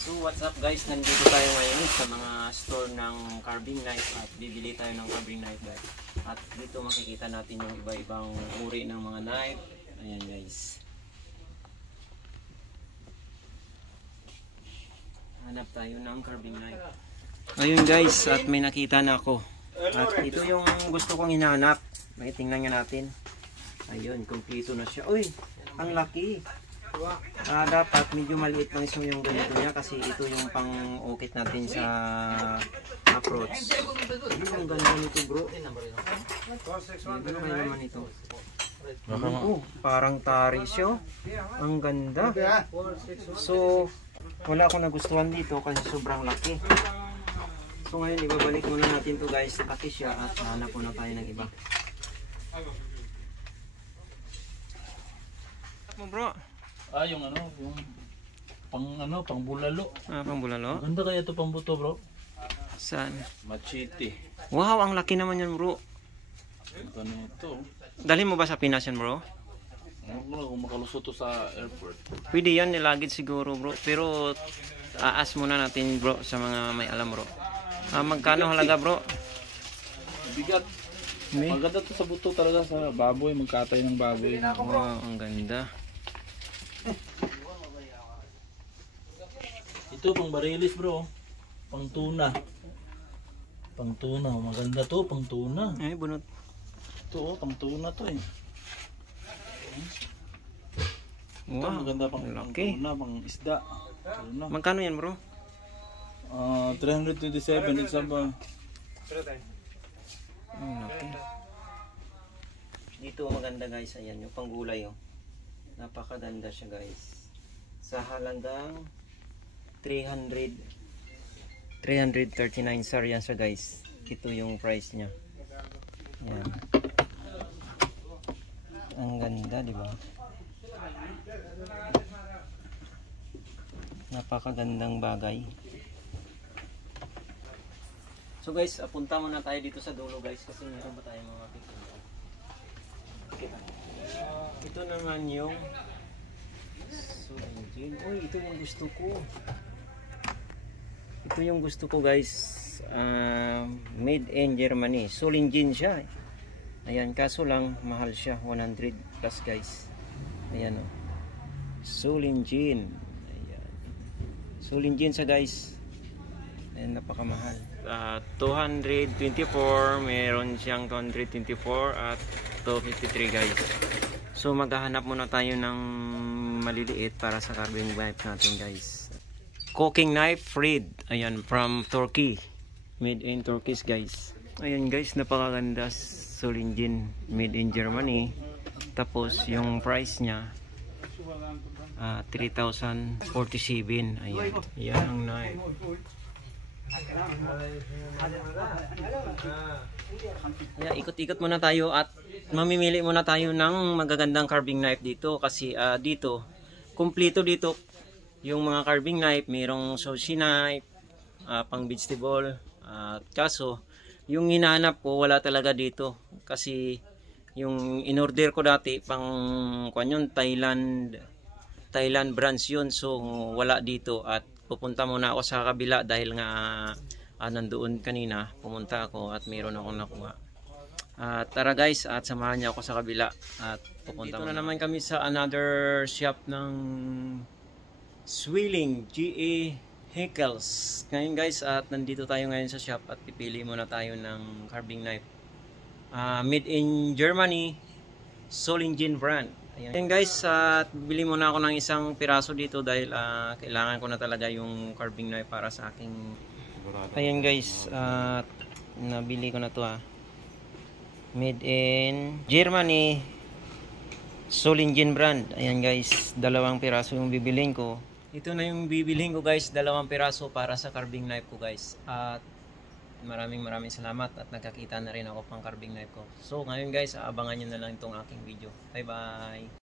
So what's up guys, nandito tayo ngayon sa mga store ng carving knife at bibili tayo ng carving knife guys. At dito makikita natin yung iba-ibang uri ng mga knife. Ayan guys. Hanap tayo ng carving knife. Ayun guys, at may nakita na ako. At ito yung gusto kong hinahanap. May tingnan nga natin. Ayun, kompleto na siya. Uy, ang laki. Dapat medyo maliit lang yung ganito niya kasi ito yung pang-ukit natin sa approach. Ang ganda nito bro. Ano kayo naman ito? Oh, parang tari siya. Ang ganda. So, wala akong nagustuhan dito kasi sobrang laki. So ngayon ibabalik muna natin to guys. Laki siya at hanap muna tayo ng iba. Bro. Yung pang bulalo. Pang bulalo? Maganda kaya ito pang buto, bro. Saan? Machete. Wow, ang laki naman yan, bro. Ito na ito. Dalhin mo ba sa Pinas yan, bro? Kung makalusot to sa airport. Pwede yan, nilagid siguro, bro. Pero aas muna natin, bro, sa mga may alam, bro. Magkano halaga, bro? Bigat. Maganda to sa buto talaga, sa baboy, magkatay ng baboy. Wow, ang ganda. Ito pang barilis, bro. Pang tuna. Pang tuna, maganda to, pang tuna. Ay, bunot. Ito, pang tuna to eh. Ito, Wow, maganda pang laki. tuna, pang isda. Tuna. Magkano yan, bro? 327, isa ba? Laki. Dito maganda guys, ayan yung panggulay oh. Napakaganda siya guys. Sa halagang 339 sir yan siya guys. Ito yung price niya. Ayan. Ang ganda, di ba? Napakagandang bagay. So guys, punta muna tayo dito sa dulo guys kasi meron ba tayong mga picture. Ito naman yung Solinjin. Uy, ito yung gusto ko. Ito yung gusto ko guys. Made in Germany. Solinjin siya. Ayan, kaso lang mahal siya. 100 plus guys. Ayan o. Solinjin. Ayan. Solinjin siya guys. Ayan, napakamahal. 224, meron siyang 224 at 253 guys. So maghahanap muna tayo ng maliliit para sa carving knife natin guys. Cooking knife Fried. Ayan, from Turkey. Made in Turkey guys. Ayan guys, napakaganda. Solinjin, made in Germany. Tapos yung price niya 3,047. Ayan, yan ang knife. Yeah, ikot-ikot muna tayo at mamimili muna tayo ng magagandang carving knife dito kasi dito, kumpleto dito yung mga carving knife, mayroong sushi knife, pang vegetable, kaso yung hinahanap ko wala talaga dito kasi yung in-order ko dati pang Thailand branch yun, so wala dito at pupunta muna ako sa kabila dahil nga nandoon kanina pumunta ako at mayroon akong nakuha. Tara guys, at samahan niyo ako sa kabila at pupunta na naman kami sa another shop ng Swilling GA Heckles. Ngayon guys, at nandito tayo ngayon sa shop at pipili muna tayo ng carving knife. Made in Germany, Solinjin brand. Ayan guys, bili muna ako ng isang piraso dito dahil kailangan ko na talaga yung carving knife para sa aking. Ayan guys, nabili ko na to made in Germany, Solinjin brand. Ayan guys, 2 piraso yung bibilhin ko. Ito na yung bibilhin ko guys, 2 piraso para sa carving knife ko guys. At maraming salamat at nakakita na rin ako pang carving knife ko. So ngayon guys, abangan nyo na lang itong aking video. Bye bye!